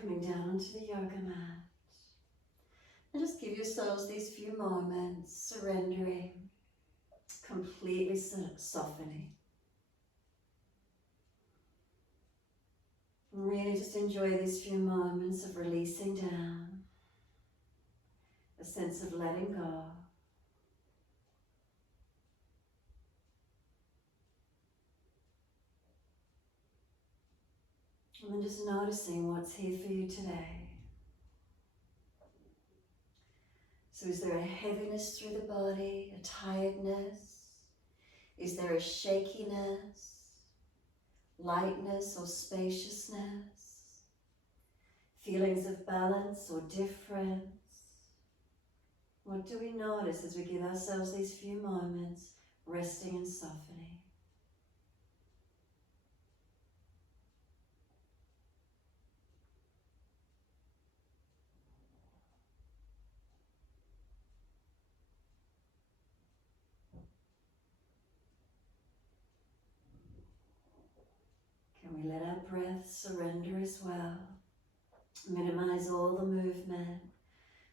Coming down onto the yoga mat. And just give yourselves these few moments, surrendering, completely softening. And really just enjoy these few moments of releasing down, a sense of letting go. And then just noticing what's here for you today. So is there a heaviness through the body, a tiredness? Is there a shakiness, lightness or spaciousness? Feelings of balance or difference? What do we notice as we give ourselves these few moments, resting and softening? Can we let our breath surrender as well? Minimize all the movement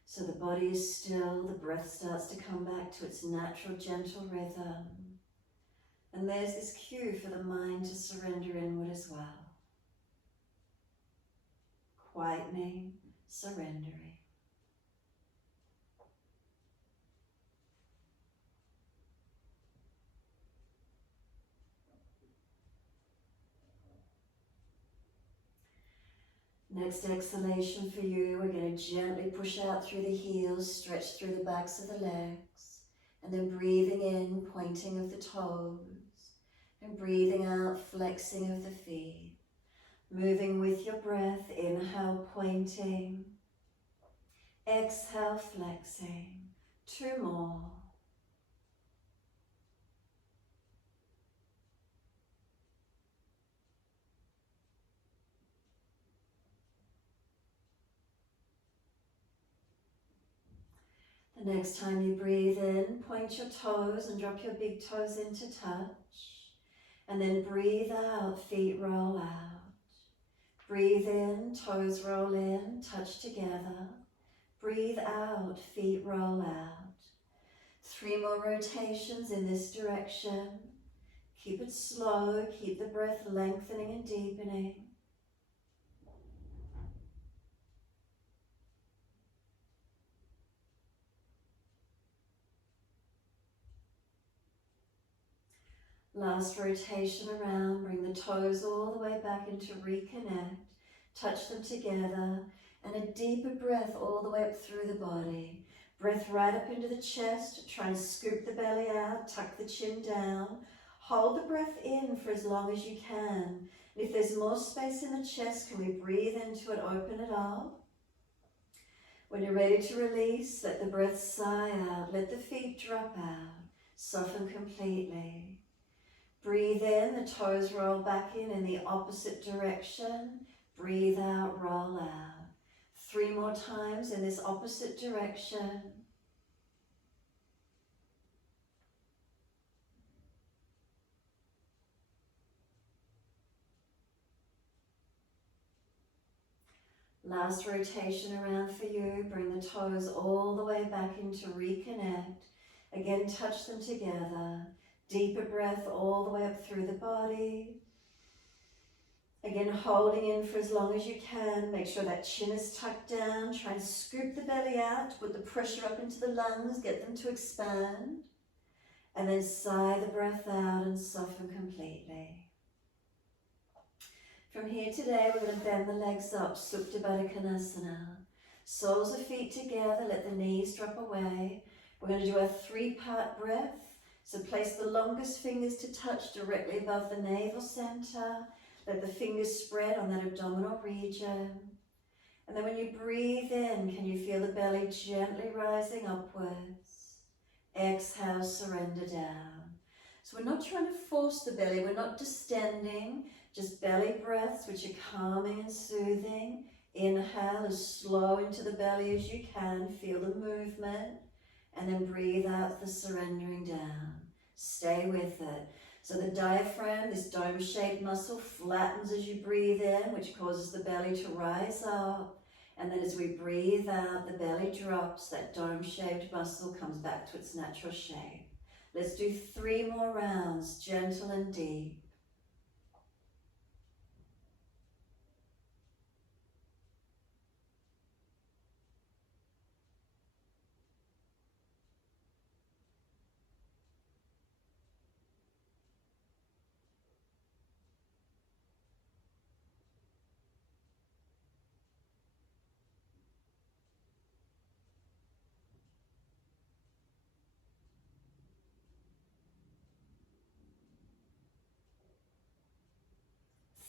so the body is still, the breath starts to come back to its natural gentle rhythm. And there's this cue for the mind to surrender inward as well. Quietening, surrendering. Next exhalation for you, we're going to gently push out through the heels, stretch through the backs of the legs, and then breathing in, pointing of the toes, and breathing out, flexing of the feet. Moving with your breath, inhale, pointing, exhale, flexing. 2 more. The next time you breathe in, point your toes and drop your big toes into touch. And then breathe out, feet roll out. Breathe in, toes roll in, touch together. Breathe out, feet roll out. 3 more rotations in this direction. Keep it slow, keep the breath lengthening and deepening. Last rotation around, bring the toes all the way back into reconnect, touch them together, and a deeper breath all the way up through the body. Breath right up into the chest, try and scoop the belly out, tuck the chin down, hold the breath in for as long as you can. And if there's more space in the chest, can we breathe into it, open it up? When you're ready to release, let the breath sigh out, let the feet drop out, soften completely. Breathe in, the toes roll back in the opposite direction. Breathe out, roll out. 3 more times in this opposite direction. Last rotation around for you. Bring the toes all the way back into reconnect. Again, touch them together. Deeper breath all the way up through the body. Again, holding in for as long as you can. Make sure that chin is tucked down. Try and scoop the belly out. Put the pressure up into the lungs. Get them to expand. And then sigh the breath out and soften completely. From here today, we're going to bend the legs up. Supta Baddha Konasana. Soles of feet together. Let the knees drop away. We're going to do a 3-part breath. So place the longest fingers to touch directly above the navel center. Let the fingers spread on that abdominal region. And then when you breathe in, can you feel the belly gently rising upwards? Exhale, surrender down. So we're not trying to force the belly, we're not distending, just belly breaths which are calming and soothing. Inhale as slow into the belly as you can, feel the movement. And then breathe out the surrendering down. Stay with it. So the diaphragm, this dome-shaped muscle, flattens as you breathe in, which causes the belly to rise up. And then as we breathe out, the belly drops, that dome-shaped muscle comes back to its natural shape. Let's do 3 more rounds, gentle and deep.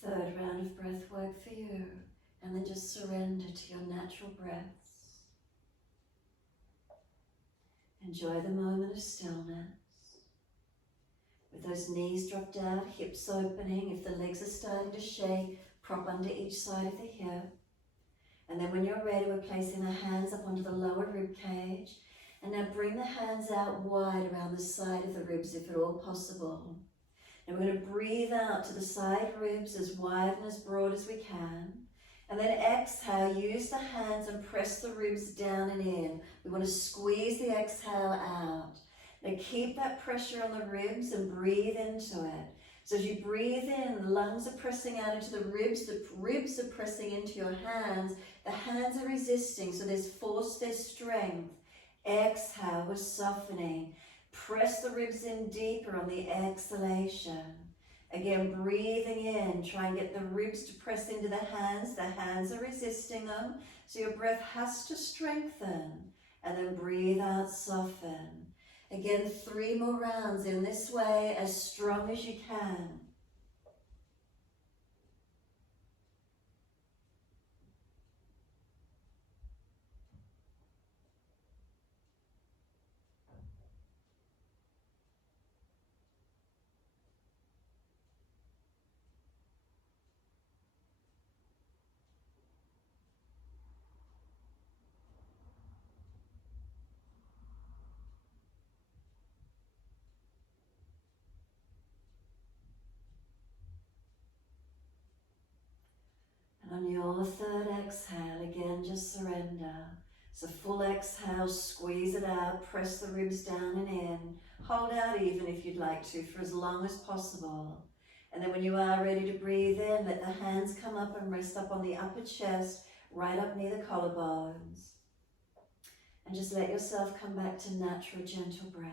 Third round of breath work for you. And then just surrender to your natural breaths. Enjoy the moment of stillness. With those knees dropped out, hips opening. If the legs are starting to shake, prop under each side of the hip. And then when you're ready, we're placing the hands up onto the lower rib cage. And now bring the hands out wide around the side of the ribs if at all possible. And we're going to breathe out to the side ribs as wide and as broad as we can. And then exhale, use the hands and press the ribs down and in. We want to squeeze the exhale out. Now keep that pressure on the ribs and breathe into it. So as you breathe in, the lungs are pressing out into the ribs are pressing into your hands. The hands are resisting, so there's force, there's strength. Exhale, we're softening. Press the ribs in deeper on the exhalation. Again, breathing in, try and get the ribs to press into the hands. The hands are resisting them, so your breath has to strengthen. And then breathe out, soften. Again, 3 more rounds in this way, as strong as you can. And on your third exhale, again, just surrender. So full exhale, squeeze it out, press the ribs down and in. Hold out even if you'd like to for as long as possible. And then when you are ready to breathe in, let the hands come up and rest up on the upper chest, right up near the collarbones. And just let yourself come back to natural, gentle breath.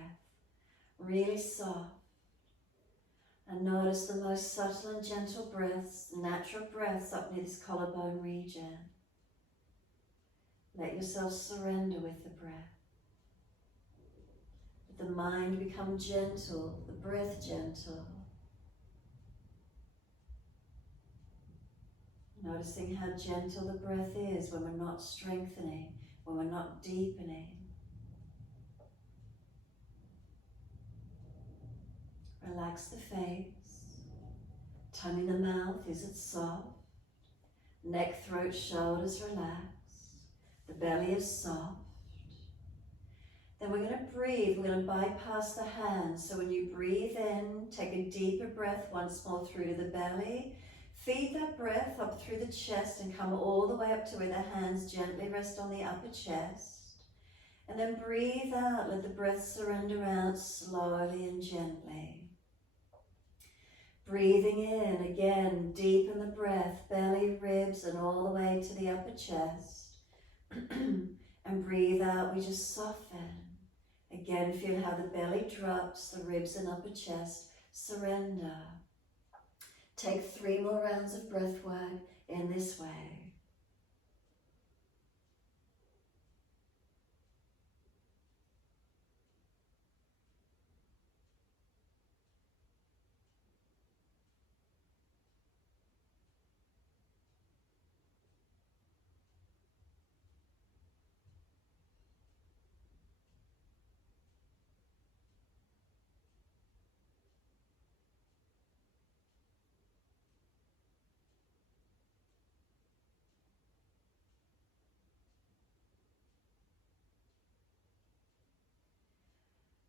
Really soft. And notice the most subtle and gentle breaths, natural breaths up near this collarbone region. Let yourself surrender with the breath. Let the mind become gentle, the breath gentle. Noticing how gentle the breath is when we're not strengthening, when we're not deepening. Relax the face. Tongue in the mouth, is it soft? Neck, throat, shoulders relaxed. The belly is soft. Then we're going to breathe. We're going to bypass the hands. So when you breathe in, take a deeper breath once more through to the belly. Feed that breath up through the chest and come all the way up to where the hands gently rest on the upper chest. And then breathe out. Let the breath surrender out slowly and gently. Breathing in, again, deepen the breath, belly, ribs, and all the way to the upper chest. And breathe out, we just soften. Again, feel how the belly drops, the ribs and upper chest surrender. Take 3 more rounds of breath work in this way.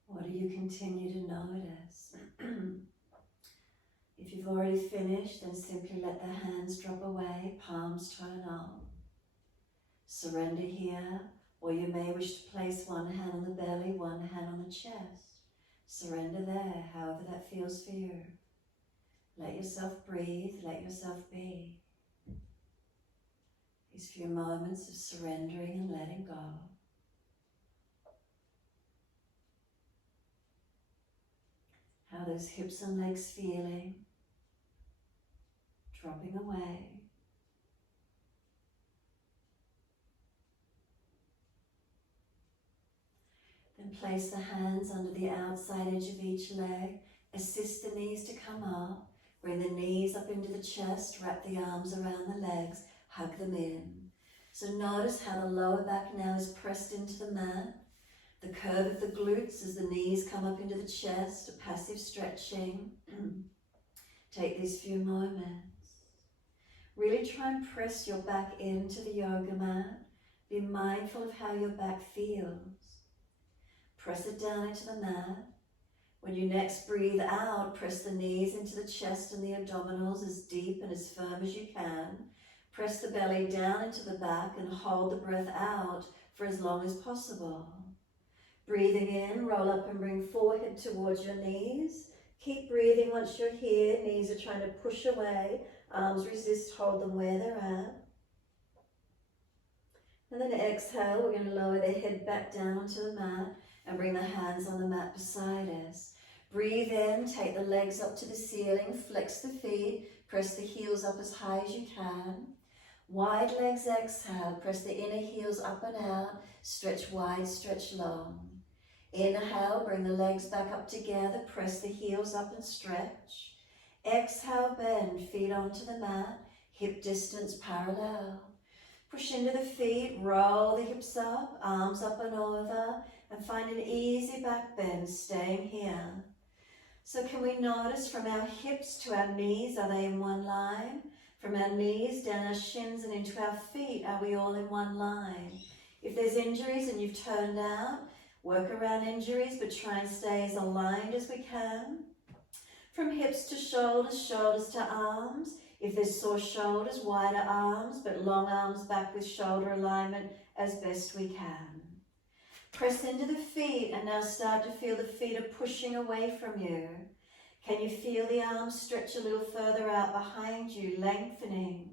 What do you continue to notice? If you've already finished, then simply let the hands drop away, palms turn up. Surrender here, or you may wish to place one hand on the belly, one hand on the chest. Surrender there, however that feels for you. Let yourself breathe, let yourself be. These few moments of surrendering and letting go. How those hips and legs feeling, dropping away. Then place the hands under the outside edge of each leg. Assist the knees to come up. Bring the knees up into the chest. Wrap the arms around the legs. Hug them in. So notice how the lower back now is pressed into the mat. The curve of the glutes as the knees come up into the chest. A passive stretching. Take these few moments. Really try and press your back into the yoga mat. Be mindful of how your back feels. Press it down into the mat. When you next breathe out, press the knees into the chest and the abdominals as deep and as firm as you can. Press the belly down into the back and hold the breath out for as long as possible. Breathing in, roll up and bring forehead towards your knees. Keep breathing once you're here. Knees are trying to push away. Arms resist, hold them where they're at. And then exhale, we're going to lower the head back down onto the mat and bring the hands on the mat beside us. Breathe in, take the legs up to the ceiling, flex the feet, press the heels up as high as you can. Wide legs exhale, press the inner heels up and out, stretch wide, stretch long. Inhale, bring the legs back up together, press the heels up and stretch. Exhale, bend, feet onto the mat, hip distance parallel. Push into the feet, roll the hips up, arms up and over, and find an easy back bend, staying here. So can we notice from our hips to our knees, are they in one line? From our knees down our shins and into our feet, are we all in one line? If there's injuries and you've turned out, work around injuries, but try and stay as aligned as we can. From hips to shoulders, shoulders to arms. If there's sore shoulders, wider arms, but long arms back with shoulder alignment as best we can. Press into the feet and now start to feel the feet are pushing away from you. Can you feel the arms stretch a little further out behind you, lengthening?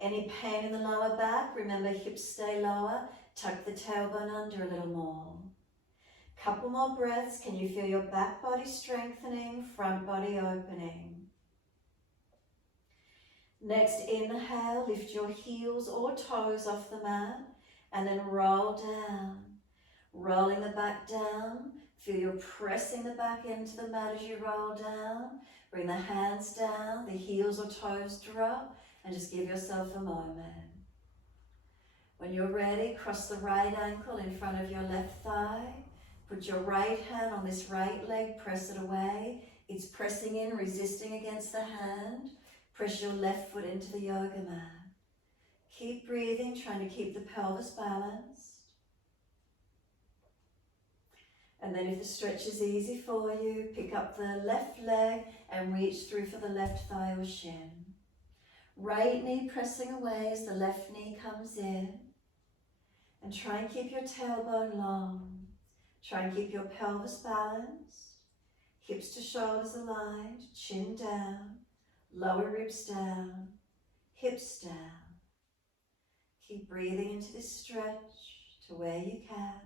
Any pain in the lower back? Remember, hips stay lower. Tuck the tailbone under a little more. Couple more breaths. Can you feel your back body strengthening, front body opening? Next, inhale, lift your heels or toes off the mat and then roll down. Rolling the back down. Feel you're pressing the back into the mat as you roll down. Bring the hands down, the heels or toes drop, and just give yourself a moment. When you're ready, cross the right ankle in front of your left thigh. Put your right hand on this right leg, press it away. It's pressing in, resisting against the hand. Press your left foot into the yoga mat. Keep breathing, trying to keep the pelvis balanced. And then if the stretch is easy for you, pick up the left leg and reach through for the left thigh or shin. Right knee pressing away as the left knee comes in. And try and keep your tailbone long. Try and keep your pelvis balanced. Hips to shoulders aligned, chin down, lower ribs down, hips down. Keep breathing into this stretch to where you can.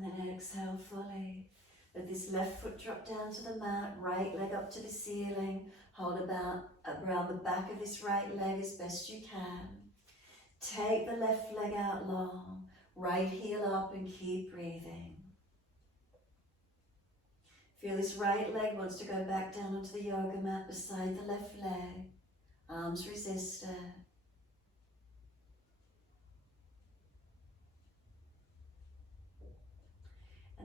And then exhale fully. Let this left foot drop down to the mat, right leg up to the ceiling. Hold about around the back of this right leg as best you can. Take the left leg out long, right heel up and keep breathing. Feel this right leg wants to go back down onto the yoga mat beside the left leg. Arms resisted.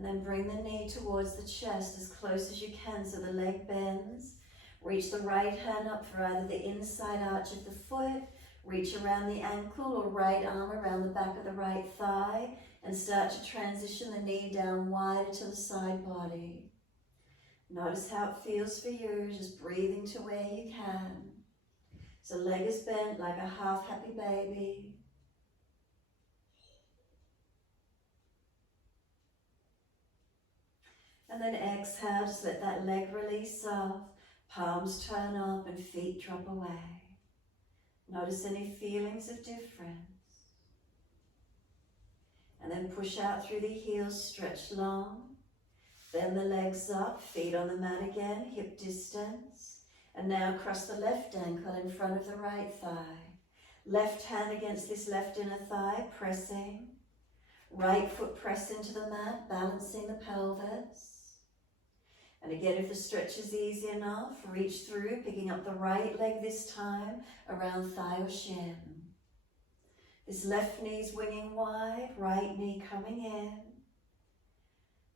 And then bring the knee towards the chest as close as you can so the leg bends. Reach the right hand up for either the inside arch of the foot, reach around the ankle or right arm around the back of the right thigh, and start to transition the knee down wider to the side body. Notice how it feels for you, just breathing to where you can. So leg is bent like a half happy baby. And then exhale, just let that leg release off, palms turn up and feet drop away. Notice any feelings of difference. And then push out through the heels, stretch long. Bend the legs up, feet on the mat again, hip distance. And now cross the left ankle in front of the right thigh. Left hand against this left inner thigh, pressing. Right foot press into the mat, balancing the pelvis. And again, if the stretch is easy enough, reach through, picking up the right leg this time around thigh or shin. This left knee's winging wide, right knee coming in.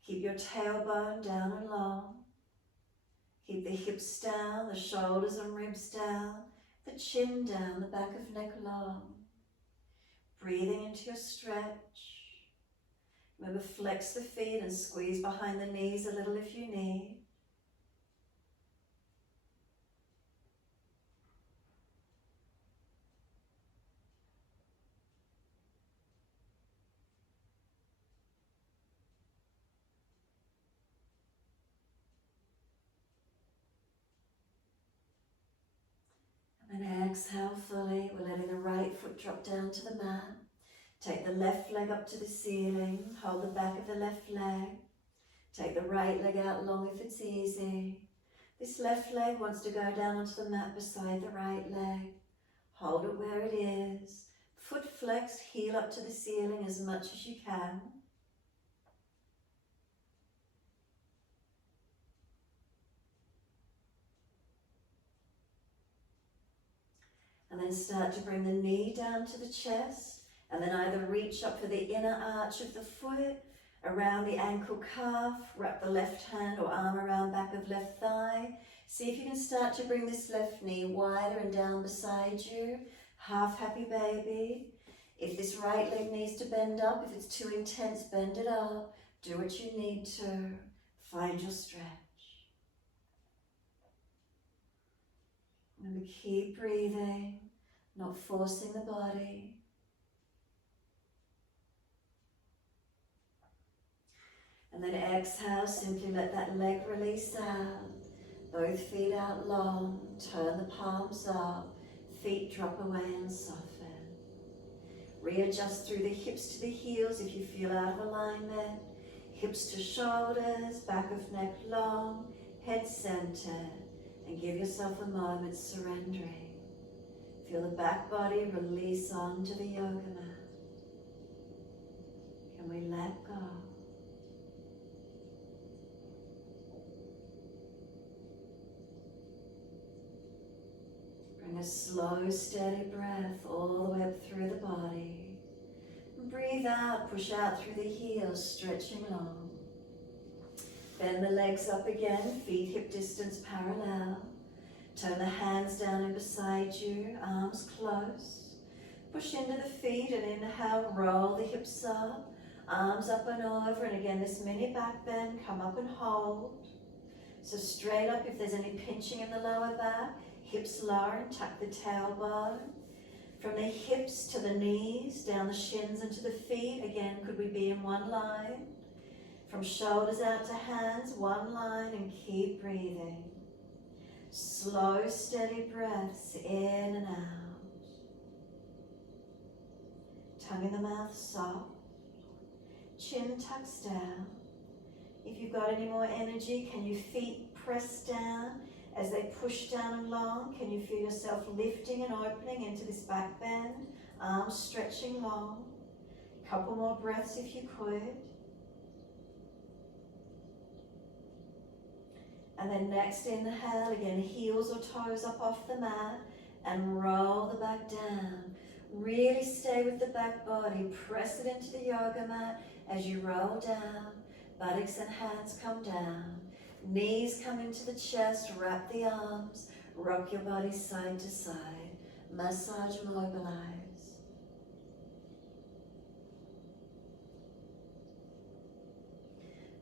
Keep your tailbone down and long. Keep the hips down, the shoulders and ribs down, the chin down, the back of neck long. Breathing into your stretch. Remember, flex the feet and squeeze behind the knees a little if you need. And exhale fully. We're letting the right foot drop down to the mat. Take the left leg up to the ceiling. Hold the back of the left leg. Take the right leg out long if it's easy. This left leg wants to go down onto the mat beside the right leg. Hold it where it is. Foot flexed, heel up to the ceiling as much as you can. And then start to bring the knee down to the chest, and then either reach up for the inner arch of the foot, around the ankle calf, wrap the left hand or arm around back of left thigh. See if you can start to bring this left knee wider and down beside you. Half happy baby. If this right leg needs to bend up, if it's too intense, bend it up. Do what you need to. Find your stretch. Remember, keep breathing, not forcing the body. And then exhale, simply let that leg release out. Both feet out long, turn the palms up, feet drop away and soften. Readjust through the hips to the heels if you feel out of alignment. Hips to shoulders, back of neck long, head centered. And give yourself a moment surrendering. Feel the back body release onto the yoga mat. Can we let go? Bring a slow, steady breath all the way up through the body. And breathe out, push out through the heels, stretching long. Bend the legs up again, feet hip distance parallel. Turn the hands down and beside you, arms close. Push into the feet and inhale, roll the hips up, arms up and over, and again this mini back bend, come up and hold. So straight up if there's any pinching in the lower back, hips lower and tuck the tailbone. From the hips to the knees, down the shins into the feet, again could we be in one line? From shoulders out to hands, one line, and keep breathing. Slow, steady breaths in and out. Tongue in the mouth soft. Chin tucks down. If you've got any more energy, can your feet press down as they push down and long? Can you feel yourself lifting and opening into this back bend? Arms stretching long. Couple more breaths if you could. And then next inhale, again, heels or toes up off the mat and roll the back down. Really stay with the back body. Press it into the yoga mat as you roll down. Buttocks and hands come down. Knees come into the chest, wrap the arms, rock your body side to side. Massage, mobilize.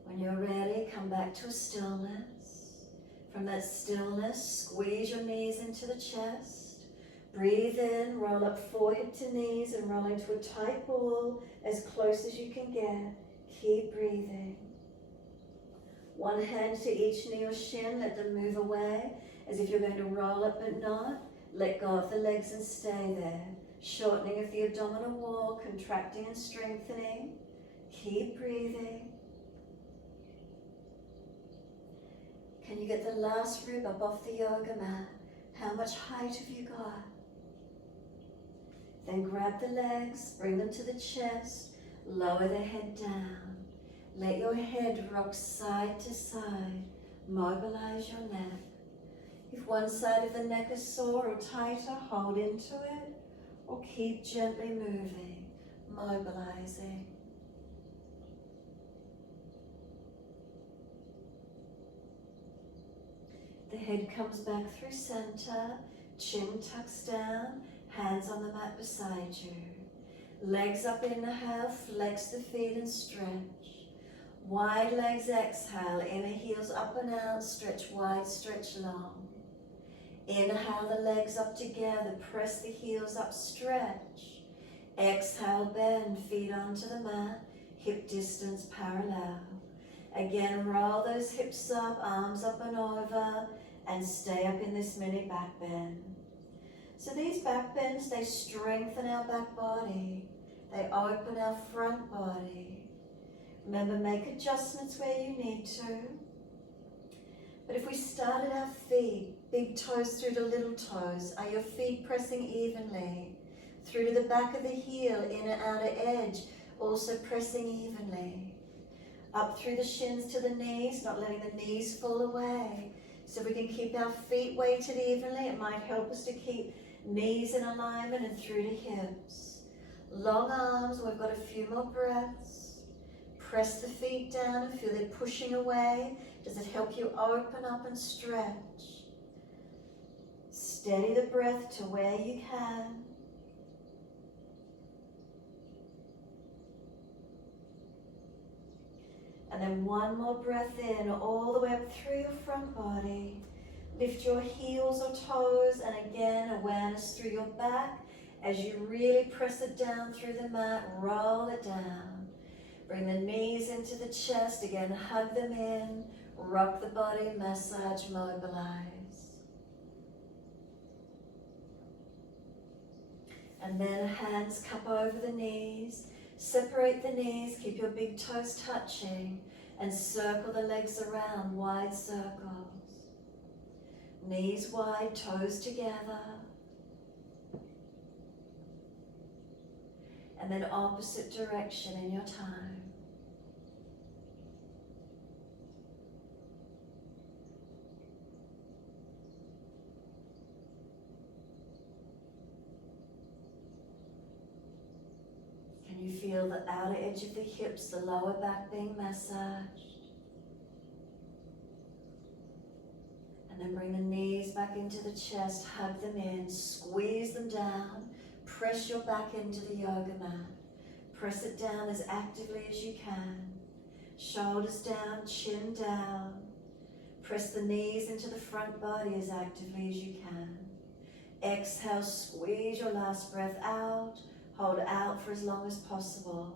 When you're ready, come back to a stillness. From that stillness, squeeze your knees into the chest. Breathe in, roll up forehead to knees and roll into a tight ball as close as you can get. Keep breathing. One hand to each knee or shin, let them move away as if you're going to roll up but not. Let go of the legs and stay there. Shortening of the abdominal wall, contracting and strengthening. Keep breathing. Can you get the last rib up off the yoga mat? How much height have you got? Then grab the legs, bring them to the chest, lower the head down. Let your head rock side to side. Mobilize your neck. If one side of the neck is sore or tighter, hold into it or keep gently moving, mobilizing. The head comes back through center, chin tucks down, hands on the mat beside you. Legs up, inhale, flex the feet and stretch. Wide legs, exhale, inner heels up and out, stretch wide, stretch long. Inhale the legs up together, press the heels up, stretch. Exhale, bend, feet onto the mat, hip distance parallel. Again, roll those hips up, arms up and over, and stay up in this mini back bend. So these back bends, they strengthen our back body. They open our front body. Remember, make adjustments where you need to. But if we start at our feet, big toes through to little toes, are your feet pressing evenly? Through to the back of the heel, inner outer edge, also pressing evenly. Up through the shins to the knees, not letting the knees fall away. So if we can keep our feet weighted evenly, it might help us to keep knees in alignment and through to hips. Long arms, we've got a few more breaths. Press the feet down and feel it pushing away. Does it help you open up and stretch? Steady the breath to where you can. And then one more breath in, all the way up through your front body. Lift your heels or toes, and again, awareness through your back. As you really press it down through the mat, roll it down. Bring the knees into the chest, again, hug them in. Rock the body, massage, mobilize. And then hands cup over the knees. Separate the knees, keep your big toes touching, and circle the legs around, wide circles. Knees wide, toes together. And then opposite direction in your time. Can you feel the outer edge of the hips, the lower back being massaged? And then bring the knees back into the chest, hug them in, squeeze them down, press your back into the yoga mat. Press it down as actively as you can. Shoulders down, chin down. Press the knees into the front body as actively as you can. Exhale, squeeze your last breath out. Hold out for as long as possible.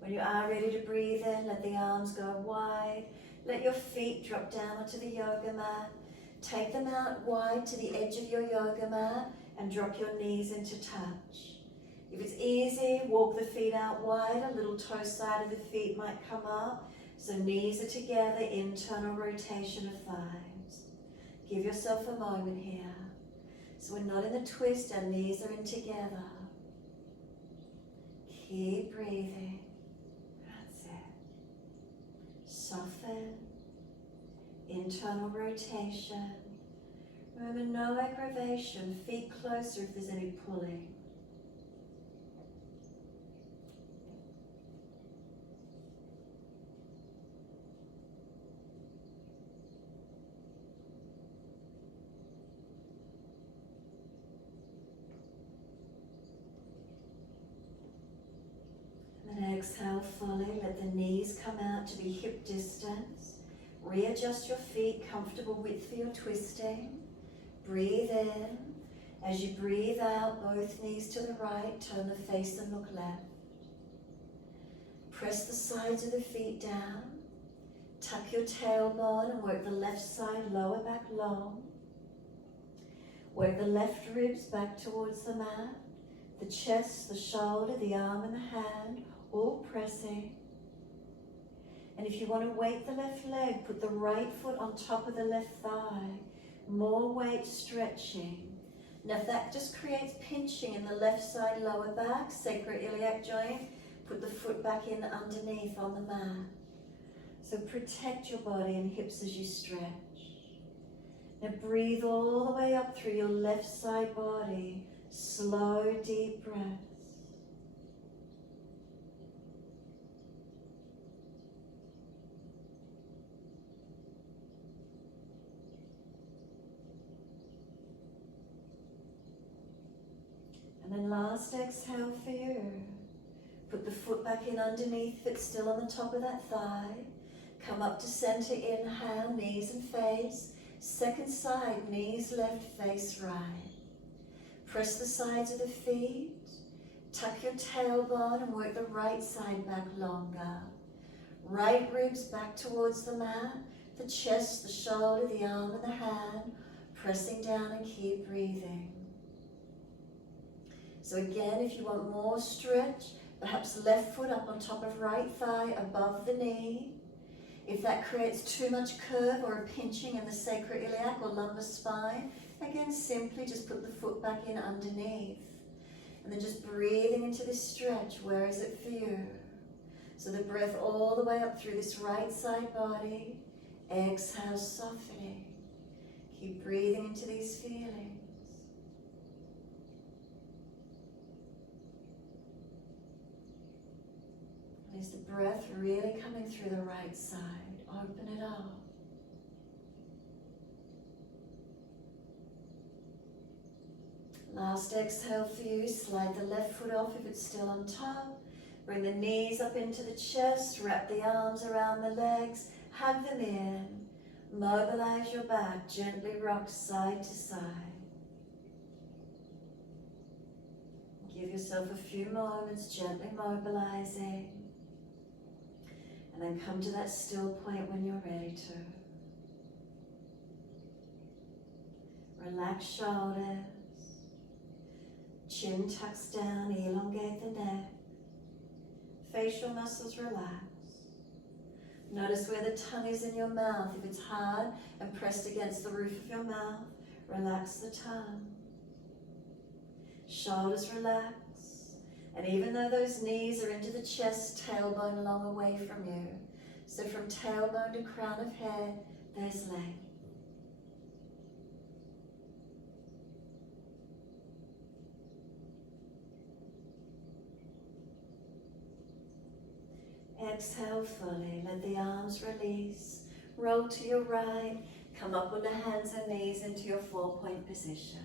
When you are ready to breathe in, let the arms go wide. Let your feet drop down onto the yoga mat. Take them out wide to the edge of your yoga mat and drop your knees into touch. If it's easy, walk the feet out wide. A little toe side of the feet might come up. So knees are together, internal rotation of thighs. Give yourself a moment here. So we're not in the twist, our knees are in together. Keep breathing. That's it. Soften. Internal rotation. Remember, no aggravation. Feet closer if there's any pulling. Exhale fully, let the knees come out to be hip distance. Readjust your feet, comfortable width for your twisting. Breathe in. As you breathe out, both knees to the right, turn the face and look left. Press the sides of the feet down. Tuck your tailbone and work the left side, lower back long. Work the left ribs back towards the mat. The chest, the shoulder, the arm and the hand, all pressing. And if you want to weight the left leg, put the right foot on top of the left thigh. More weight stretching. Now if that just creates pinching in the left side lower back, sacroiliac joint, put the foot back in underneath on the mat. So protect your body and hips as you stretch. Now breathe all the way up through your left side body. Slow, deep breaths. And then last exhale for you. Put the foot back in underneath if it's still on the top of that thigh. Come up to center, inhale, knees and face. Second side, knees left, face right. Press the sides of the feet. Tuck your tailbone and work the right side back longer. Right ribs back towards the mat. The chest, the shoulder, the arm and the hand. Pressing down and keep breathing. So again, if you want more stretch, perhaps left foot up on top of right thigh above the knee. If that creates too much curve or a pinching in the sacroiliac or lumbar spine, again, simply just put the foot back in underneath. And then just breathing into this stretch. Where is it for you? So the breath all the way up through this right side body. Exhale, softening. Keep breathing into these feelings. Is the breath really coming through the right side? Open it up. Last exhale for you. Slide the left foot off if it's still on top. Bring the knees up into the chest. Wrap the arms around the legs. Hug them in. Mobilize your back. Gently rock side to side. Give yourself a few moments gently mobilizing. And then come to that still point when you're ready to. Relax shoulders. Chin tucks down, elongate the neck. Facial muscles relax. Notice where the tongue is in your mouth. If it's hard and pressed against the roof of your mouth, relax the tongue. Shoulders relax. And even though those knees are into the chest, tailbone long away from you. So from tailbone to crown of head, there's length. Exhale fully, let the arms release. Roll to your right, come up on the hands and knees into your 4-point position.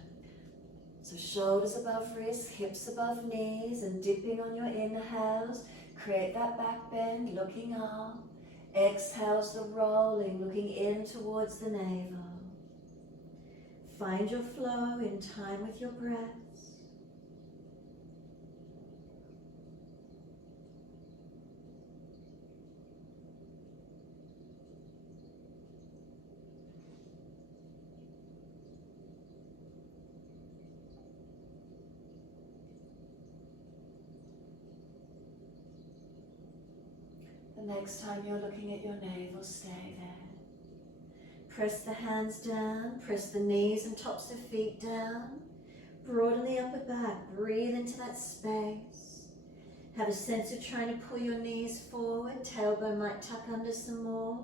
So shoulders above wrists, hips above knees, and dipping on your inhales. Create that back bend, looking up. Exhales the rolling, looking in towards the navel. Find your flow in time with your breaths. The next time you're looking at your navel, stay there. Press the hands down, press the knees and tops of feet down. Broaden the upper back, breathe into that space. Have a sense of trying to pull your knees forward, tailbone might tuck under some more.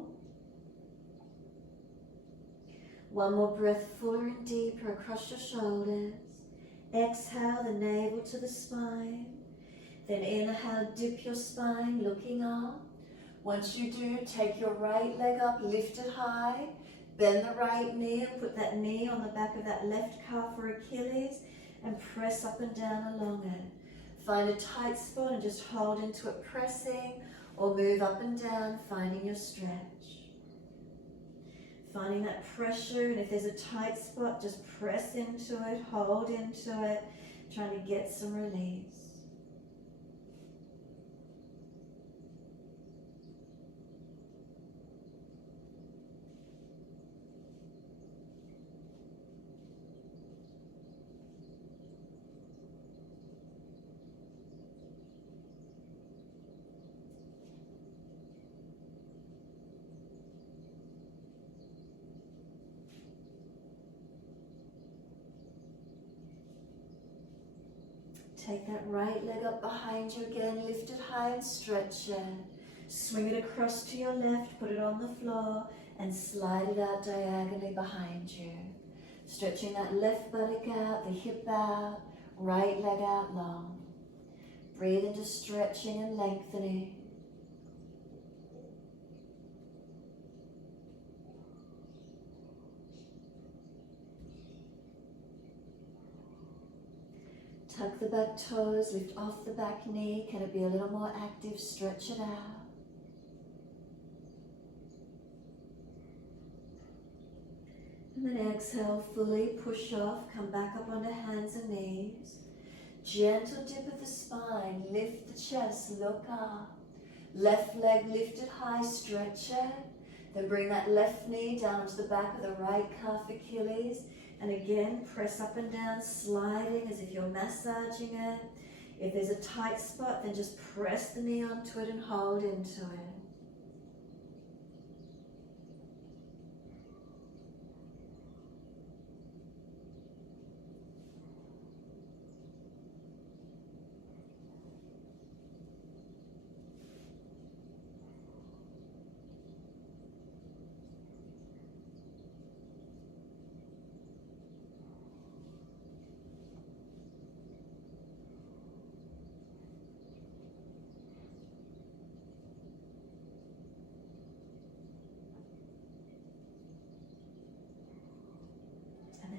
One more breath, fuller and deeper across your shoulders. Exhale the navel to the spine. Then inhale, dip your spine, looking up. Once you do, take your right leg up, lift it high. Bend the right knee and put that knee on the back of that left calf or Achilles and press up and down along it. Find a tight spot and just hold into it, pressing, or move up and down, finding your stretch. Finding that pressure, and if there's a tight spot, just press into it, hold into it, trying to get some release. Take that right leg up behind you again, lift it high and stretch it. Swing it across to your left, put it on the floor, and slide it out diagonally behind you. Stretching that left buttock out, the hip out, right leg out long. Breathe into stretching and lengthening. Tuck the back toes, lift off the back knee. Can it be a little more active? Stretch it out. And then exhale, fully push off, come back up onto hands and knees. Gentle dip of the spine, lift the chest, look up. Left leg lifted high, stretch it. Then bring that left knee down to the back of the right calf, Achilles. And again, press up and down, sliding as if you're massaging it. If there's a tight spot, then just press the knee onto it and hold into it.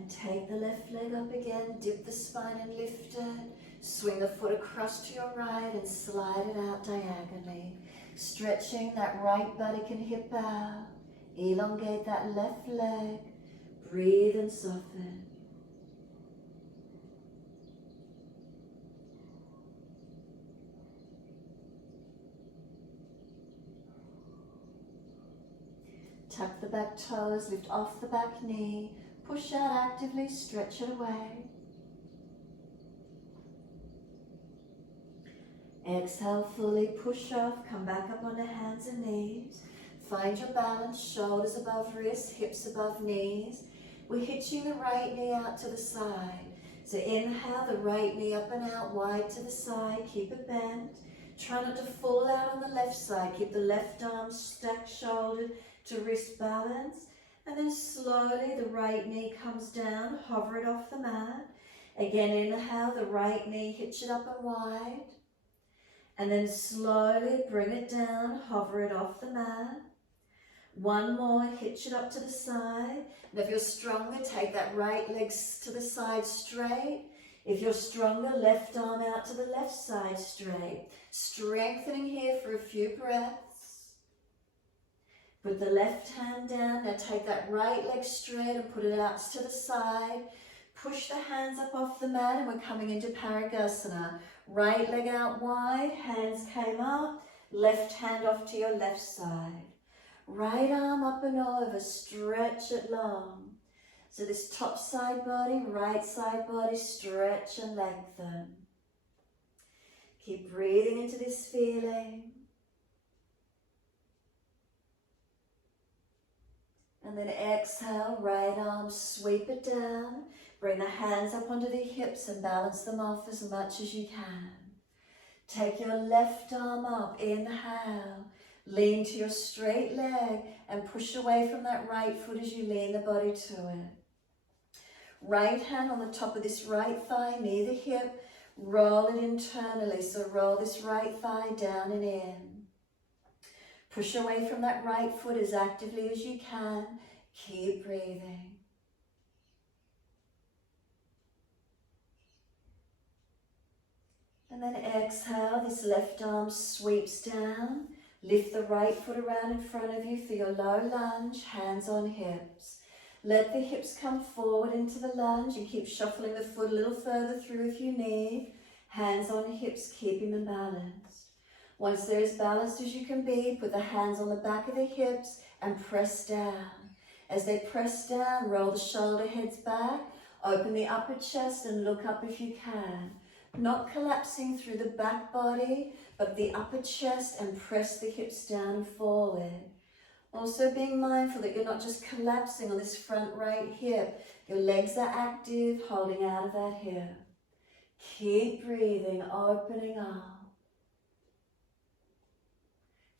Take the left leg up again, dip the spine and lift it. Swing the foot across to your right and slide it out diagonally. Stretching that right buttock and hip out. Elongate that left leg. Breathe and soften. Tuck the back toes, lift off the back knee. Push out actively, stretch it away. Exhale, fully push off, come back up onto hands and knees. Find your balance, shoulders above wrists, hips above knees. We're hitching the right knee out to the side. So inhale, the right knee up and out, wide to the side, keep it bent. Try not to fall out on the left side, keep the left arm stacked shouldered to wrist balance. And then slowly the right knee comes down, hover it off the mat. Again, inhale, the right knee, hitch it up and wide. And then slowly bring it down, hover it off the mat. One more, hitch it up to the side. And if you're stronger, take that right leg to the side straight. If you're stronger, left arm out to the left side straight. Strengthening here for a few breaths. Put the left hand down, now take that right leg straight and put it out to the side. Push the hands up off the mat and we're coming into Parigasana. Right leg out wide, hands came up, left hand off to your left side. Right arm up and over, stretch it long. So this top side body, right side body, stretch and lengthen. Keep breathing into this feeling. And then exhale, right arm, sweep it down. Bring the hands up onto the hips and balance them off as much as you can. Take your left arm up, inhale. Lean to your straight leg and push away from that right foot as you lean the body to it. Right hand on the top of this right thigh, knee the hip. Roll it internally, so roll this right thigh down and in. Push away from that right foot as actively as you can. Keep breathing. And And then exhale, this left arm sweeps down. Lift the right foot around in front of you for your low lunge, hands on hips. Let the hips come forward into the lunge and keep shuffling the foot a little further through if you need. Hands on hips, keeping them balanced. Once they're as balanced as you can be, put the hands on the back of the hips and press down. As they press down, roll the shoulder heads back, open the upper chest and look up if you can. Not collapsing through the back body, but the upper chest, and press the hips down and forward. Also being mindful that you're not just collapsing on this front right hip. Your legs are active, holding out of that hip. Keep breathing, opening up.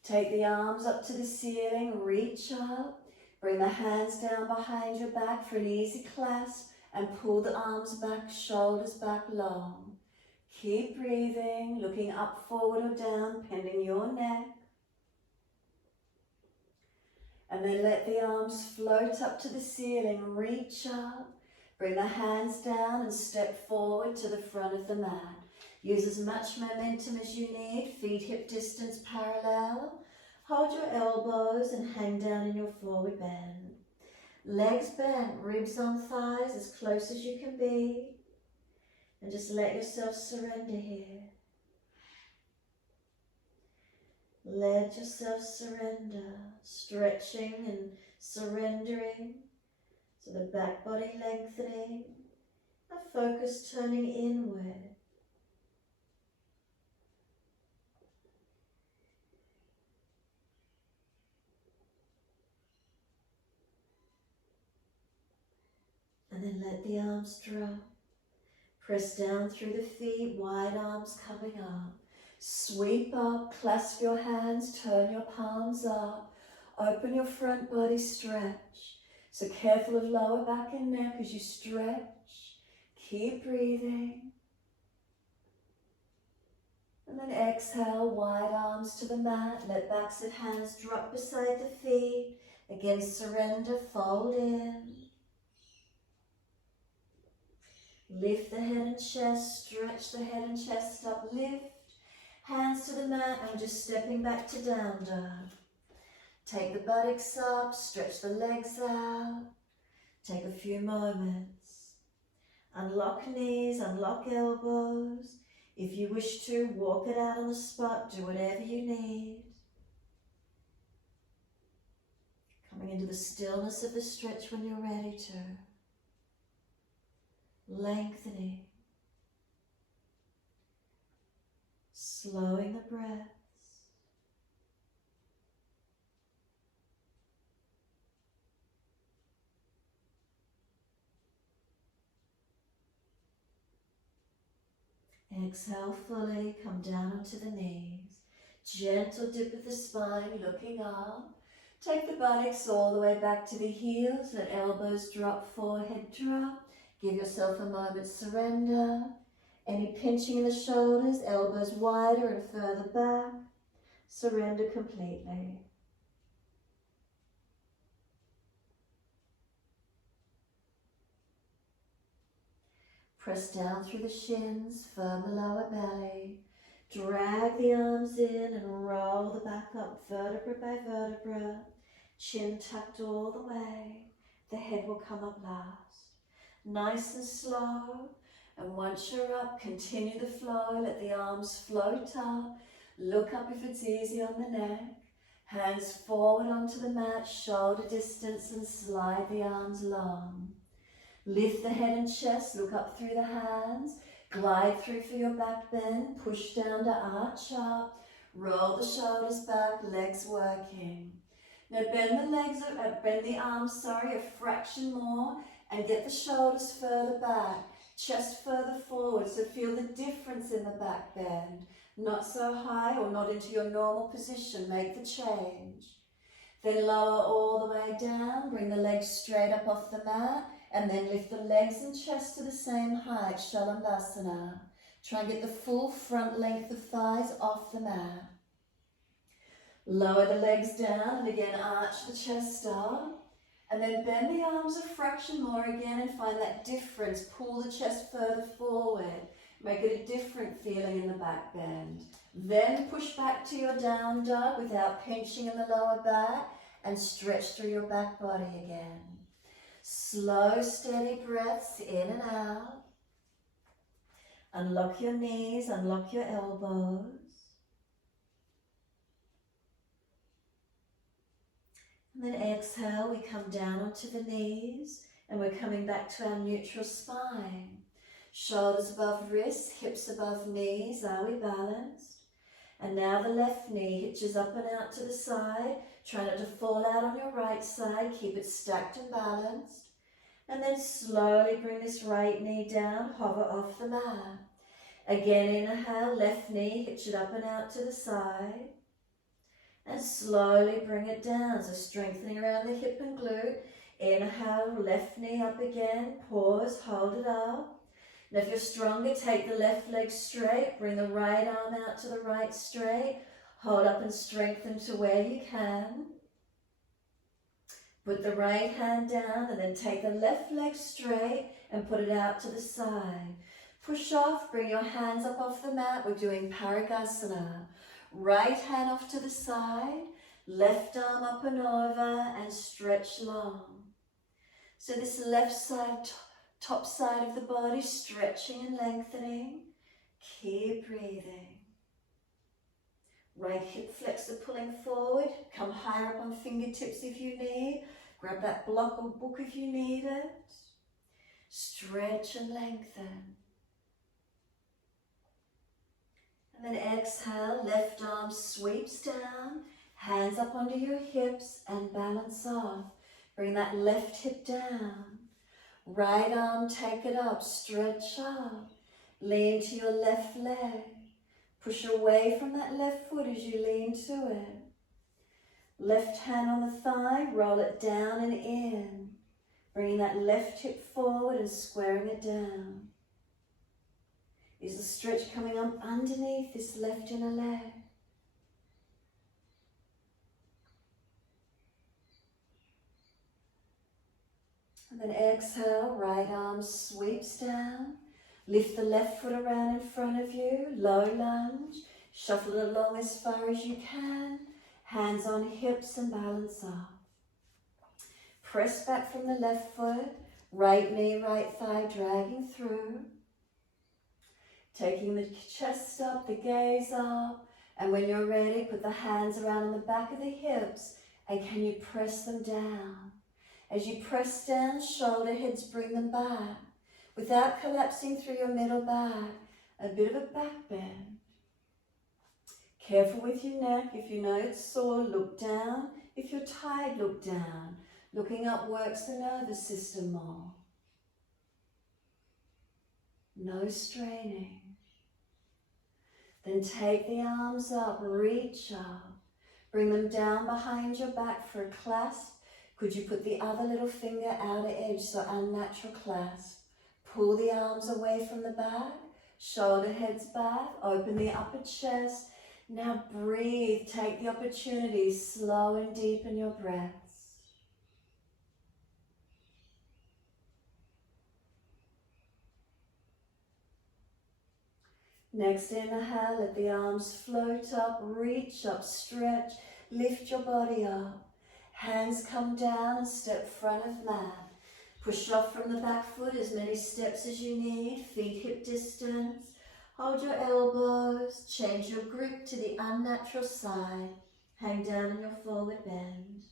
Take the arms up to the ceiling, reach up. Bring the hands down behind your back for an easy clasp and pull the arms back, shoulders back long. Keep breathing, looking up, forward or down, pending your neck. And then let the arms float up to the ceiling, reach up. Bring the hands down and step forward to the front of the mat. Use as much momentum as you need, feet hip distance parallel. Hold your elbows and hang down in your forward bend. Legs bent, ribs on thighs as close as you can be. And just let yourself surrender here. Let yourself surrender, stretching and surrendering. So the back body lengthening, our focus turning inward. And then let the arms drop. Press down through the feet, wide arms coming up. Sweep up, clasp your hands, turn your palms up. Open your front body, stretch. So careful of lower back and neck as you stretch. Keep breathing. And then exhale, wide arms to the mat. Let backs of hands drop beside the feet. Again, surrender, fold in. Lift the head and chest, stretch the head and chest up, lift. Hands to the mat and just stepping back to down dog. Take the buttocks up, stretch the legs out. Take a few moments. Unlock knees, unlock elbows. If you wish to, walk it out on the spot, do whatever you need. Coming into the stillness of the stretch when you're ready to. Lengthening. Slowing the breaths. Exhale fully, come down onto the knees. Gentle dip of the spine, looking up. Take the buttocks all the way back to the heels. Let elbows drop, forehead drop. Give yourself a moment's surrender. Any pinching in the shoulders, elbows wider and further back. Surrender completely. Press down through the shins, firm the lower belly. Drag the arms in and roll the back up vertebra by vertebra. Chin tucked all the way. The head will come up last. Nice and slow. And once you're up, continue the flow. Let the arms float up. Look up if it's easy on the neck. Hands forward onto the mat, shoulder distance, and slide the arms long. Lift the head and chest, look up through the hands. Glide through for your back bend. Push down to arch up. Roll the shoulders back, legs working. Now bend the arms, a fraction more, and get the shoulders further back. Chest further forward, so feel the difference in the back bend. Not so high or not into your normal position, make the change. Then lower all the way down, bring the legs straight up off the mat, and then lift the legs and chest to the same height, Shalandasana. Try and get the full front length of thighs off the mat. Lower the legs down and again arch the chest up. And then bend the arms a fraction more again and find that difference. Pull the chest further forward. Make it a different feeling in the back bend. Then push back to your down dog without pinching in the lower back and stretch through your back body again. Slow, steady breaths in and out. Unlock your knees, unlock your elbows. And then exhale, we come down onto the knees and we're coming back to our neutral spine. Shoulders above wrists, hips above knees. Are we balanced? And now the left knee hitches up and out to the side. Try not to fall out on your right side. Keep it stacked and balanced. And then slowly bring this right knee down, hover off the mat. Again, inhale, left knee, hitch it up and out to the side. And slowly bring it down, so strengthening around the hip and glute. Inhale, left knee up again, pause, hold it up. Now if you're stronger, take the left leg straight, bring the right arm out to the right straight, hold up and strengthen to where you can. Put the right hand down and then take the left leg straight and put it out to the side. Push off, bring your hands up off the mat, we're doing Parigasana. Right hand off to the side, left arm up and over and stretch long. So this left side, top side of the body, stretching and lengthening. Keep breathing. Right hip flexor pulling forward. Come higher up on fingertips if you need. Grab that block or book if you need it. Stretch and lengthen. And then exhale, left arm sweeps down. Hands up onto your hips and balance off. Bring that left hip down. Right arm, take it up, stretch up. Lean to your left leg. Push away from that left foot as you lean to it. Left hand on the thigh, roll it down and in. Bringing that left hip forward and squaring it down. Is the stretch coming up underneath this left inner leg? And then exhale, right arm sweeps down. Lift the left foot around in front of you, low lunge. Shuffle it along as far as you can. Hands on hips and balance up. Press back from the left foot, right knee, right thigh dragging through. Taking the chest up, the gaze up. And when you're ready, put the hands around on the back of the hips and can you press them down? As you press down, shoulder heads, bring them back. Without collapsing through your middle back, a bit of a back bend. Careful with your neck. If you know it's sore, look down. If you're tired, look down. Looking up works the nervous system more. No straining. Then take the arms up, reach up. Bring them down behind your back for a clasp. Could you put the other little finger outer edge, so unnatural clasp. Pull the arms away from the back, shoulder heads back, open the upper chest. Now breathe, take the opportunity, slow and deepen your breaths. Next inhale, let the arms float up, reach up, stretch, lift your body up. Hands come down and step front of mat. Push off from the back foot as many steps as you need, feet hip distance. Hold your elbows, change your grip to the unnatural side. Hang down in your forward bend.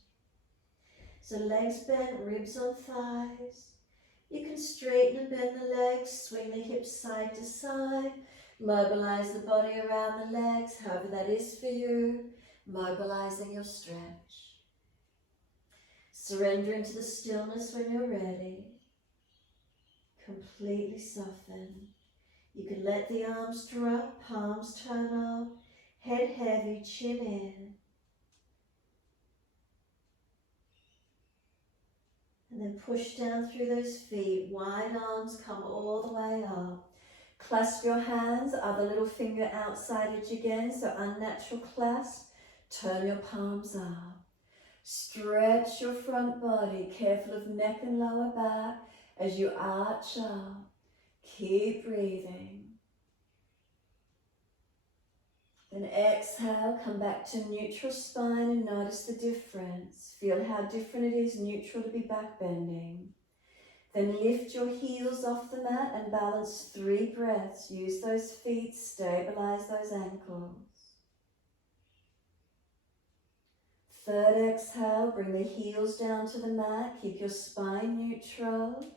So legs bent, ribs on thighs. You can straighten and bend the legs, swing the hips side to side. Mobilize the body around the legs, however that is for you. Mobilizing your stretch. Surrender into the stillness when you're ready. Completely soften. You can let the arms drop, palms turn up, head heavy, chin in. And then push down through those feet. Wide arms come all the way up. Clasp your hands, other little finger outside edge again, so unnatural clasp. Turn your palms up. Stretch your front body, careful of neck and lower back as you arch up. Keep breathing. Then exhale, come back to neutral spine and notice the difference. Feel how different it is neutral to be back bending. Then lift your heels off the mat and balance 3 breaths. Use those feet, stabilize those ankles. Third exhale, bring the heels down to the mat. Keep your spine neutral.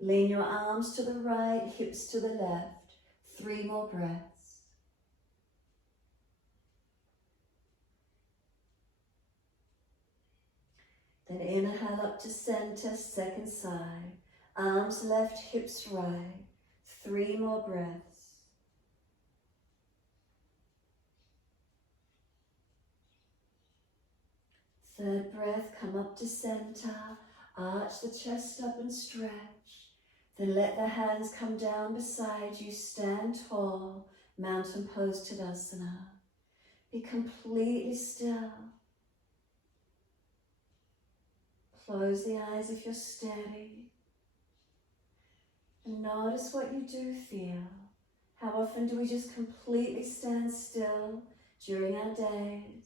Lean your arms to the right, hips to the left. 3 more breaths. Then inhale up to center, second side. Arms left, hips right. 3 more breaths. Third breath, come up to center. Arch the chest up and stretch. Then let the hands come down beside you. Stand tall, mountain pose Tadasana. Be completely still. Close the eyes if you're steady. And notice what you do feel. How often do we just completely stand still during our days?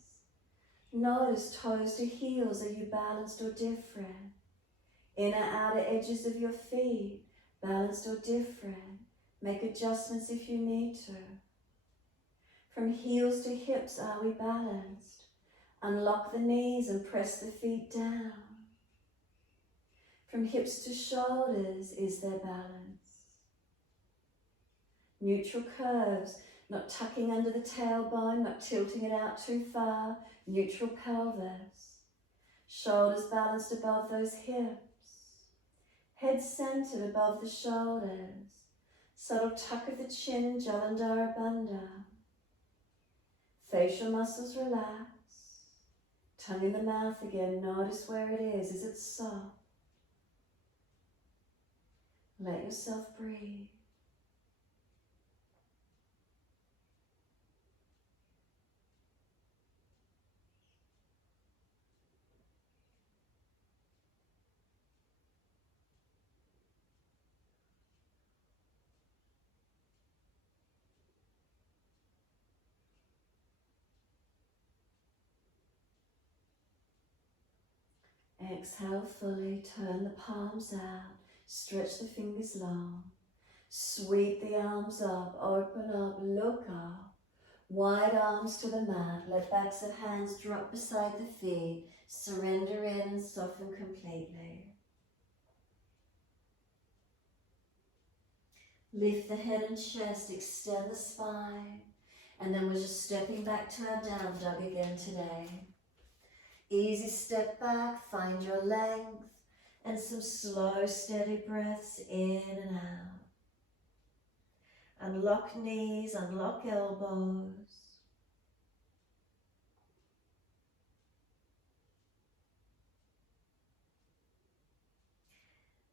Notice toes to heels, are you balanced or different? Inner outer edges of your feet, balanced or different? Make adjustments if you need to. From heels to hips, are we balanced? Unlock the knees and press the feet down. From hips to shoulders, is there balance? Neutral curves, not tucking under the tailbone, not tilting it out too far. Neutral pelvis. Shoulders balanced above those hips. Head centered above the shoulders. Subtle tuck of the chin, Jalandhara Bandha. Facial muscles relax. Tongue in the mouth again, notice where it is. Is it soft? Let yourself breathe. Exhale fully, turn the palms out, stretch the fingers long. Sweep the arms up, open up, look up. Wide arms to the mat, let backs of hands drop beside the feet. Surrender in and soften completely. Lift the head and chest, extend the spine. And then we're just stepping back to our down dog again today. Easy step back, find your length. And some slow, steady breaths in and out. Unlock knees, unlock elbows.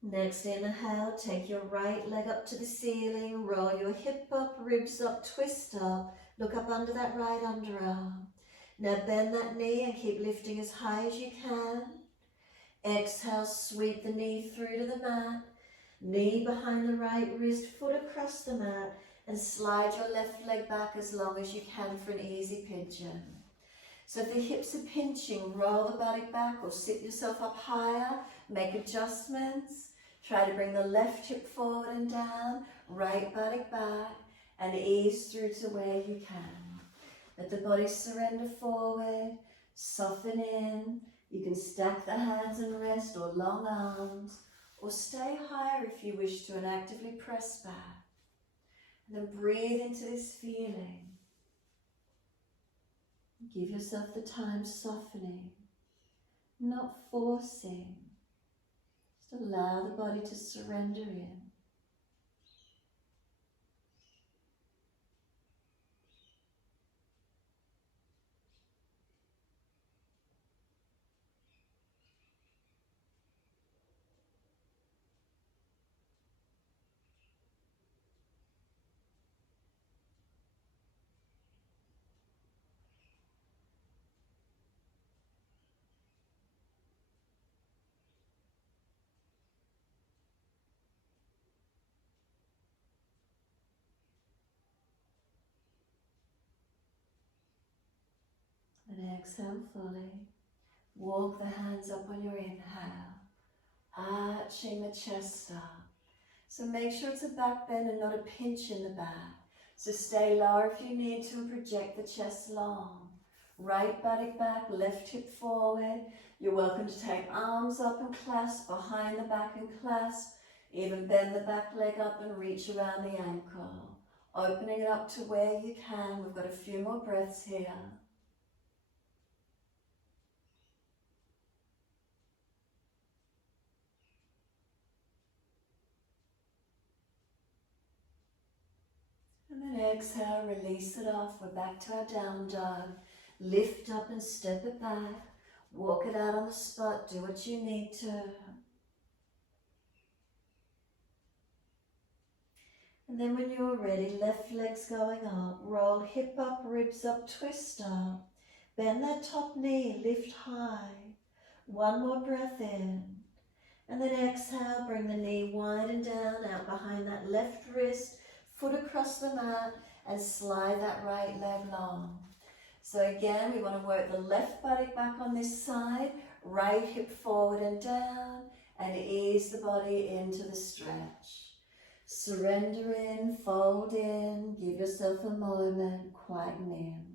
Next inhale, take your right leg up to the ceiling, roll your hip up, ribs up, twist up, look up under that right underarm. Now bend that knee and keep lifting as high as you can. Exhale, sweep the knee through to the mat, knee behind the right wrist, foot across the mat, and slide your left leg back as long as you can for an easy pigeon. So if the hips are pinching, roll the body back or sit yourself up higher, make adjustments. Try to bring the left hip forward and down, right buttock back, and ease through to where you can. Let the body surrender forward, soften in. You can stack the hands and rest, or long arms, or stay higher if you wish to and actively press back. And then breathe into this feeling. Give yourself the time softening, not forcing. Just allow the body to surrender in. And exhale fully. Walk the hands up on your inhale, arching the chest up. So make sure it's a back bend and not a pinch in the back. So stay lower if you need to and project the chest long. Right buttock back, left hip forward. You're welcome to take arms up and clasp behind the back and clasp. Even bend the back leg up and reach around the ankle. Opening it up to where you can. We've got a few more breaths here. And then exhale, release it off. We're back to our down dog. Lift up and step it back. Walk it out on the spot. Do what you need to. And then when you're ready, left leg's going up. Roll hip up, ribs up, twist up. Bend that top knee, lift high. One more breath in. And then exhale, bring the knee wide and down, out behind that left wrist, foot across the mat, and slide that right leg long. So again, we want to work the left buttock back on this side, right hip forward and down, and ease the body into the stretch. Surrender in, fold in, give yourself a moment, quieten in.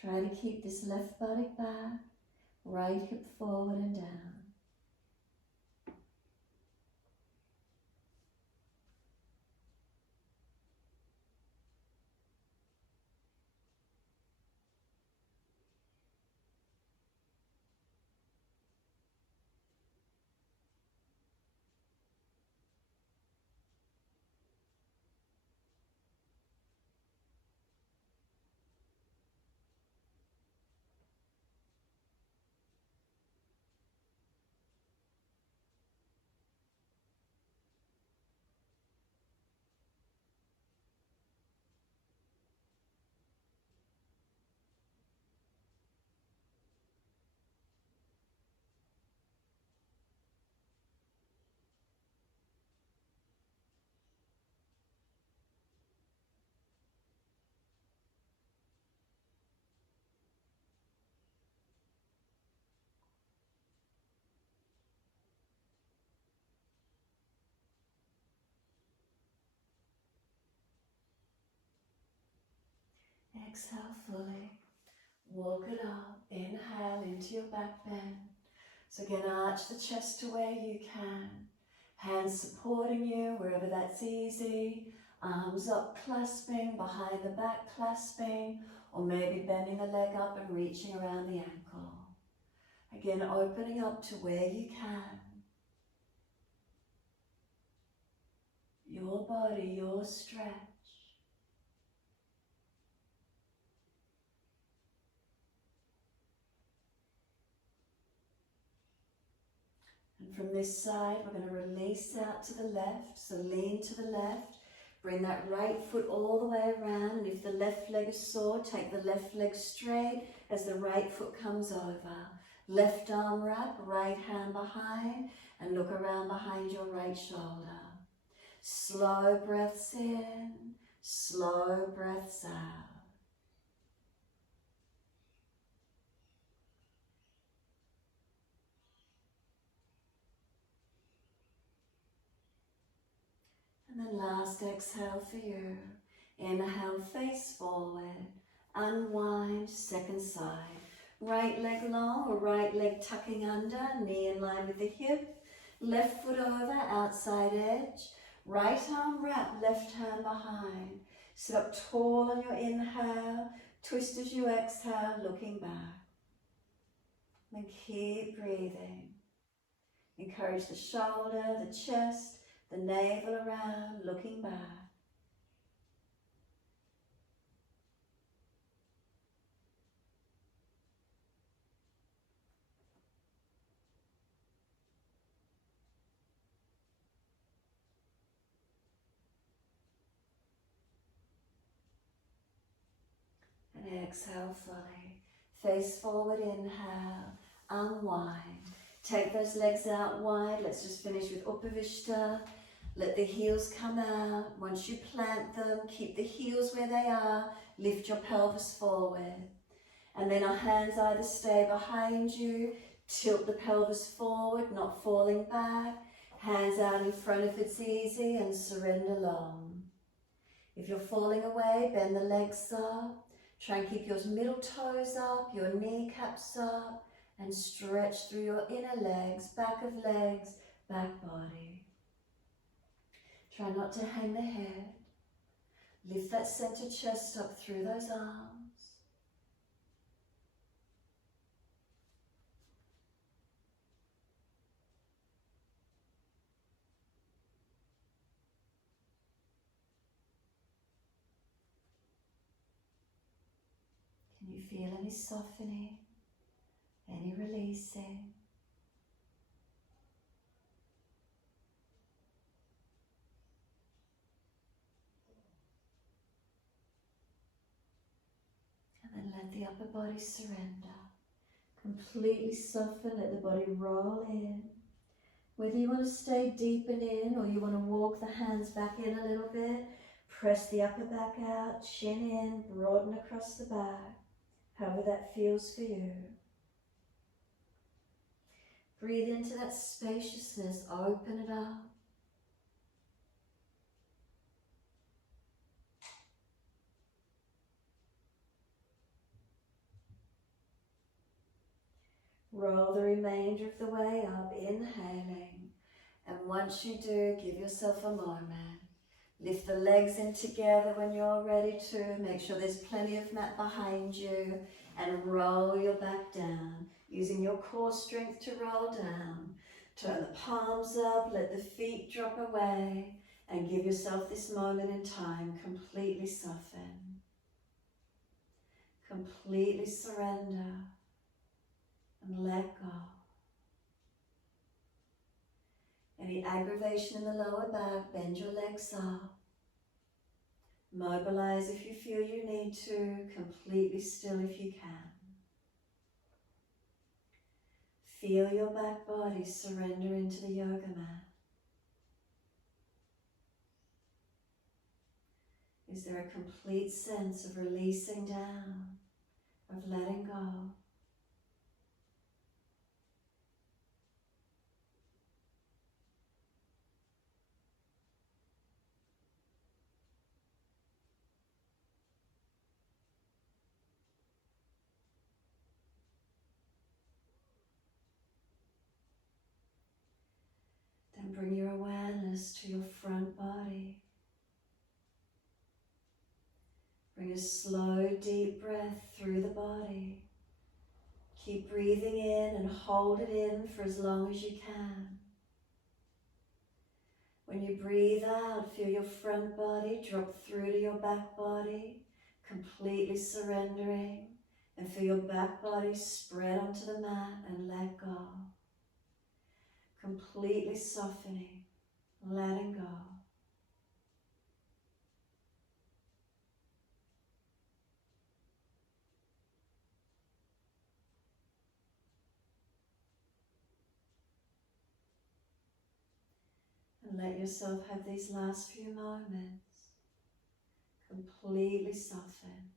Try to keep this left buttock back, right hip forward and down. Exhale fully. Walk it up. Inhale into your back bend. So again, arch the chest to where you can. Hands supporting you wherever that's easy. Arms up clasping, behind the back clasping, or maybe bending the leg up and reaching around the ankle. Again, opening up to where you can. Your body, your stretch. And from this side, we're going to release out to the left. So lean to the left. Bring that right foot all the way around. And if the left leg is sore, take the left leg straight as the right foot comes over. Left arm wrap, right hand behind, and look around behind your right shoulder. Slow breaths in, slow breaths out. And then last exhale for you. Inhale, face forward, unwind, second side. Right leg long or right leg tucking under, knee in line with the hip. Left foot over, outside edge. Right arm wrap, left hand behind. Sit up tall on your inhale. Twist as you exhale, looking back. Then keep breathing. Encourage the shoulder, the chest, the navel around, looking back. And exhale fully. Face forward, inhale, unwind. Take those legs out wide. Let's just finish with Upavishta. Let the heels come out. Once you plant them, keep the heels where they are. Lift your pelvis forward. And then our hands either stay behind you. Tilt the pelvis forward, not falling back. Hands out in front if it's easy, and surrender long. If you're falling away, bend the legs up. Try and keep your middle toes up, your kneecaps up, and stretch through your inner legs, back body. Try not to hang the head. Lift that center chest up through those arms. Can you feel any softening, any releasing? And then let the upper body surrender. Completely soften, let the body roll in. Whether you want to stay deepen in or you want to walk the hands back in a little bit, press the upper back out, chin in, broaden across the back, however that feels for you. Breathe into that spaciousness, open it up. Roll the remainder of the way up, inhaling. And once you do, give yourself a moment. Lift the legs in together when you're ready to. Make sure there's plenty of mat behind you. And roll your back down, using your core strength to roll down. Turn the palms up, let the feet drop away. And give yourself this moment in time. Completely soften. Completely surrender. And let go. Any aggravation in the lower back, bend your legs up. Mobilize if you feel you need to, completely still if you can. Feel your back body surrender into the yoga mat. Is there a complete sense of releasing down, of letting go? Then bring your awareness to your front body. Bring a slow, deep breath through the body. Keep breathing in and hold it in for as long as you can. When you breathe out, feel your front body drop through to your back body, completely surrendering, and feel your back body spread onto the mat and let go. Completely softening, letting go. And let yourself have these last few moments completely soften.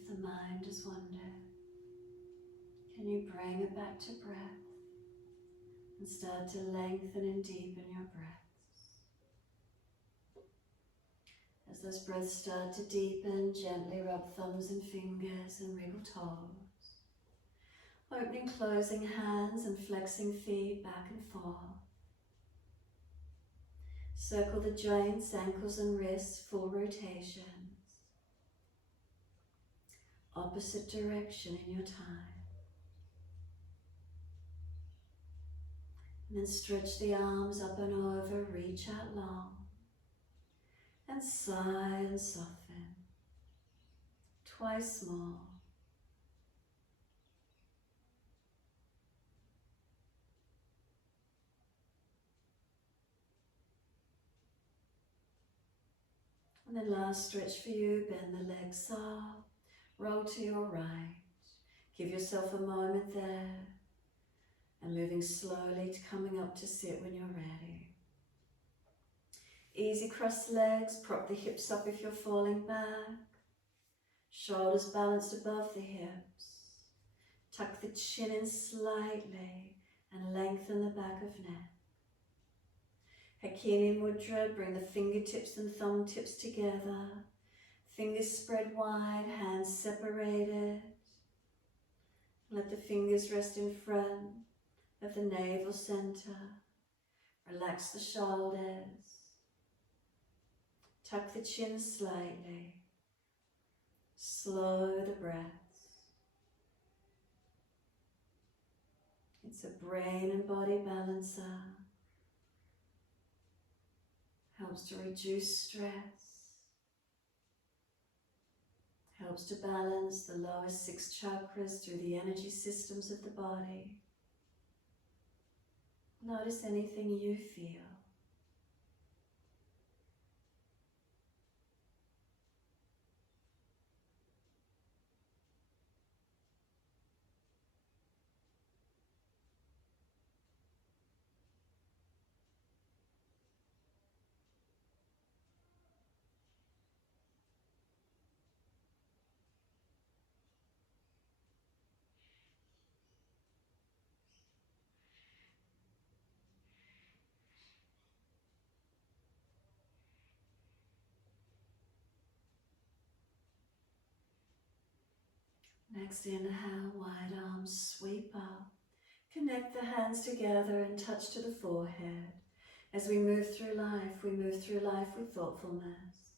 If the mind has wandered, can you bring it back to breath and start to lengthen and deepen your breaths? As those breaths start to deepen, gently rub thumbs and fingers and wriggle toes. Opening, closing hands and flexing feet back and forth. Circle the joints, ankles and wrists, full rotations. Opposite direction in your time. And then stretch the arms up and over, reach out long. And sigh and soften. Twice more. And then last stretch for you, bend the legs up, roll to your right. Give yourself a moment there. And moving slowly to coming up to sit when you're ready. Easy cross legs, prop the hips up if you're falling back. Shoulders balanced above the hips. Tuck the chin in slightly and lengthen the back of neck. Hakini Mudra, bring the fingertips and thumb tips together. Fingers spread wide, hands separated. Let the fingers rest in front of the navel center. Relax the shoulders. Tuck the chin slightly. Slow the breaths. It's a brain and body balancer. Helps to reduce stress. Helps to balance the lowest 6 chakras through the energy systems of the body. Notice anything you feel. Next inhale, wide arms sweep up. Connect the hands together and touch to the forehead. As we move through life with thoughtfulness.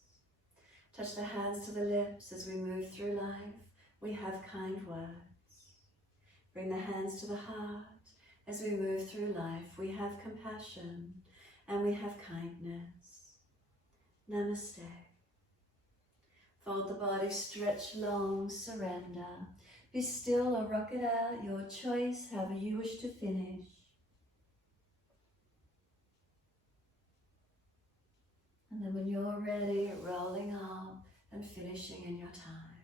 Touch the hands to the lips as we move through life. We have kind words. Bring the hands to the heart. As we move through life, we have compassion and we have kindness. Namaste. Fold the body, stretch long, surrender. Be still or rock it out, your choice, however you wish to finish. And then when you're ready, rolling up and finishing in your time.